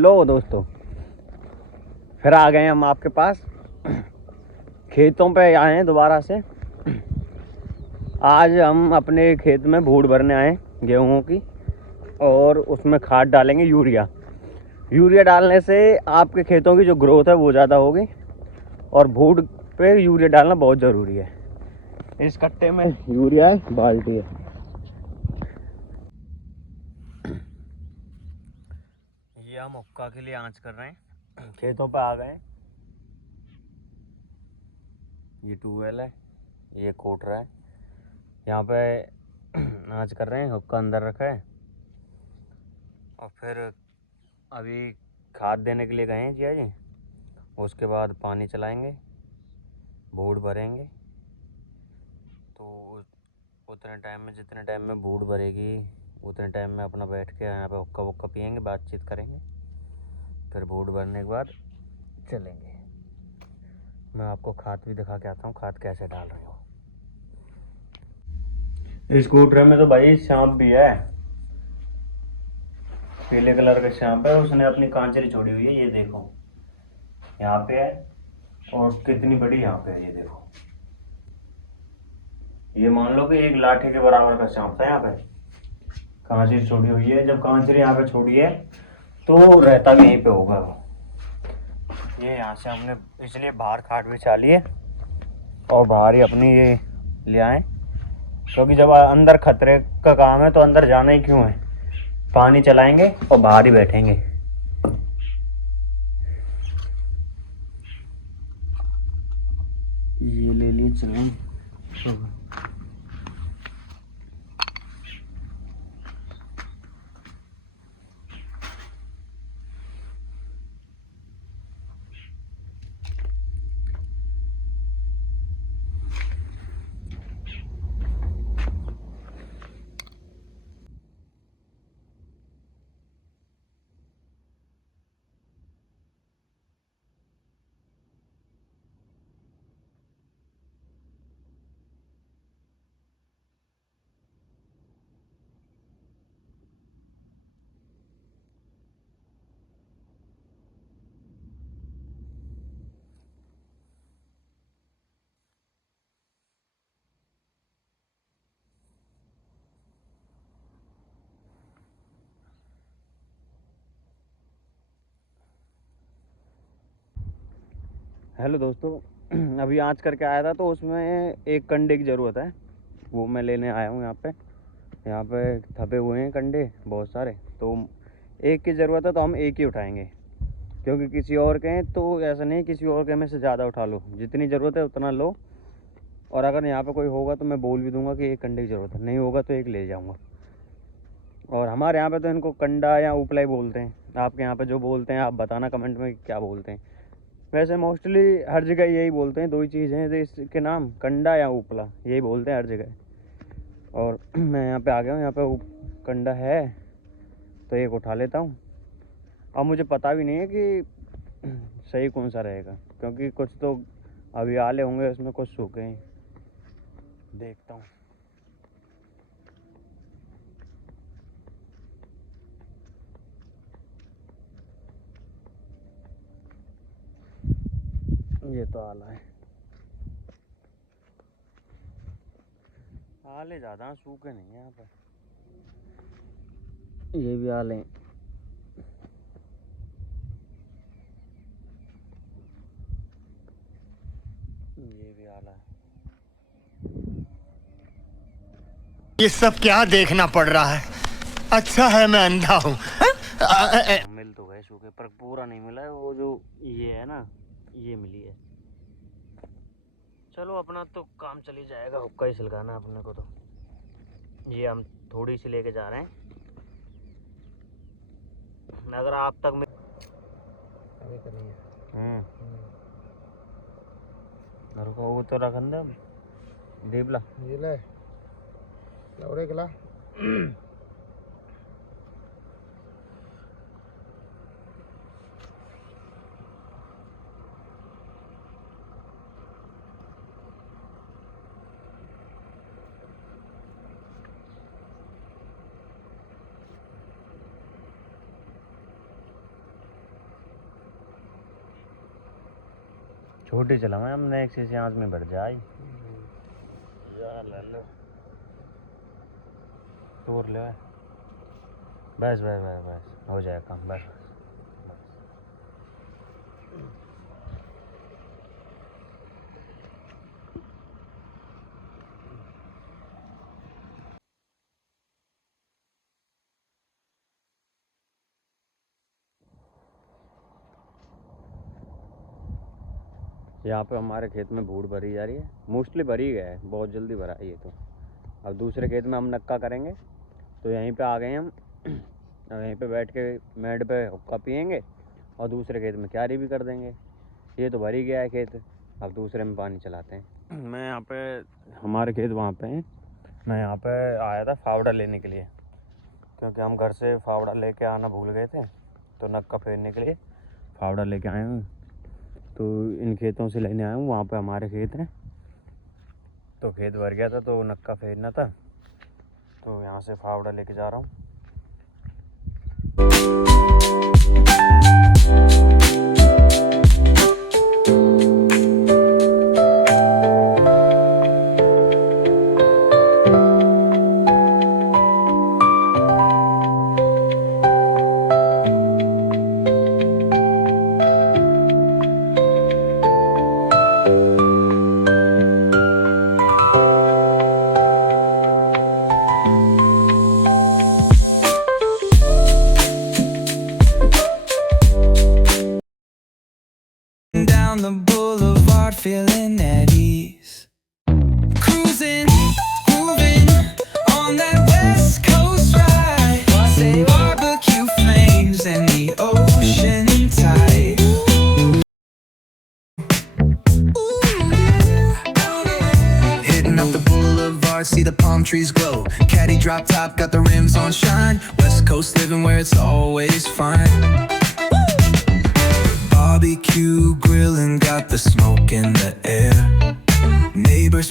Hello दोस्तों, फिर आ गए हम आपके पास। खेतों पे आए हैं दोबारा से। आज हम अपने खेत में भूड भरने आए गेहूं की, और उसमें खाद डालेंगे यूरिया डालने से आपके खेतों की जो ग्रोथ है वो ज़्यादा होगी, और भूड पे यूरिया डालना बहुत ज़रूरी है। इस कट्टे में यूरिया है, बाल्टी है। ये हम हुक्का के लिए आँच कर रहे हैं। खेतों पे आ गए। ये ट्यूबवेल है, ये कोटरा है। यहाँ पे आँच कर रहे हैं, हुक्का अंदर रखा है। और फिर अभी खाद देने के लिए गए हैं जिया जी। उसके बाद पानी चलाएंगे, भूड भरेंगे। तो उतने टाइम में, जितने टाइम में भूड भरेगी उतने टाइम में अपना बैठ के यहाँ पे हुक्का वुक्का पियेंगे, बातचीत करेंगे। फिर भूड भरने के बाद चलेंगे। मैं आपको खाद भी दिखा के आता हूँ, खाद कैसे डाल रहे हो। इस स्कूटर में तो भाई सांप भी है, पीले कलर का सांप है। उसने अपनी कांचरी छोड़ी हुई है, ये देखो यहाँ पे है, और कितनी बड़ी यहाँ पे है, ये देखो। ये मान लो कि एक लाठी के बराबर का सांप था। यहाँ पे कांचरी छोड़ी हुई है। जब कांचरी यहाँ पे छोड़ी है तो रहता भी यहीं पे होगा वो। ये यहाँ से हमने इसलिए बाहर खाट बिछा ली है, और बाहर ही अपनी ये ले आए, क्योंकि जब अंदर खतरे का काम है तो अंदर जाना ही क्यों है। पानी चलाएंगे और बाहर ही बैठेंगे। ये ले लिए, चलें। हेलो दोस्तों, अभी आँच करके आया था, तो उसमें एक कंडे की ज़रूरत है। वो मैं लेने आया हूँ। यहाँ पे थपे हुए हैं कंडे बहुत सारे, तो एक की ज़रूरत है, तो हम एक ही उठाएंगे। क्योंकि किसी और के हैं तो ऐसा नहीं, किसी और के में से ज़्यादा उठा लो, जितनी ज़रूरत है उतना लो। और अगर यहाँ पे कोई होगा तो मैं बोल भी दूंगा कि एक कंडे की ज़रूरत है, नहीं होगा तो एक ले जाऊँगा। और हमारे यहाँ पे तो इनको कंडा या उपला ही बोलते हैं। आपके यहाँ पे जो बोलते हैं आप बताना कमेंट में क्या बोलते हैं। वैसे मोस्टली हर जगह यही बोलते हैं, दो ही चीज़ हैं इसके नाम, कंडा या उपला, यही बोलते हैं हर जगह। और मैं यहाँ पे आ गया हूँ, यहाँ पे कंडा है तो एक उठा लेता हूँ। अब मुझे पता भी नहीं है कि सही कौन सा रहेगा, क्योंकि कुछ तो अभी आले होंगे उसमें, कुछ सूखे हैं। देखता हूँ। ये तो आला है, आले ज़्यादा सूखे नहीं है यहाँ पर। ये भी आले हैं। ये भी आला है। ये सब क्या देखना पड़ रहा है। अच्छा है मैं अंधा हूँ। मिल तो गए सूखे, पर पूरा नहीं मिला है। वो जो ये है ना, ये मिली है। चलो अपना तो काम चली जाएगा, हुक्का ही सिलगाना अपने को। तो ये हम थोड़ी सी लेके जा रहे हैं। अगर आप तक में रुको, वो तो रखन दे दीपला ये ले लौरे गला छोटे चलावे हमने एक से आँच में बढ़ जाए यार ले लो तोड़ ले बस बस बस बस हो जाए काम बस यहाँ पे हमारे खेत में भूड़ भरी जा रही है, मोस्टली भरी गया है, बहुत जल्दी भरा है ये तो। अब दूसरे खेत में हम नक्का करेंगे तो यहीं पे आ गए हम। अब यहीं पे बैठ के मेड पे हुक्का पियेंगे और दूसरे खेत में क्यारी भी कर देंगे। ये तो भरी गया है खेत, अब दूसरे में पानी चलाते हैं। मैं यहाँ पे हमारे खेत वहाँ पे हैं, मैं यहाँ पे आया था फावड़ा लेने के लिए, क्योंकि हम घर से फावड़ा लेके आना भूल गए थे, तो नक्का फेरने के लिए फावड़ा लेके आए हूँ। तो इन खेतों से लेने आया हूँ, वहाँ पे हमारे खेत हैं। तो खेत भर गया था तो नक्का फेरना था, तो यहाँ से फावड़ा लेके जा रहा हूँ। Down the boulevard, feeling at ease. Cruising, moving on that West Coast ride. Say barbecue flames and the ocean tide. Hitting up the boulevard, see the palm trees glow. Caddy drop top, got the rims on shine. West Coast living where it's always fine. Barbecue grilling, got the smoke in the air. Neighbors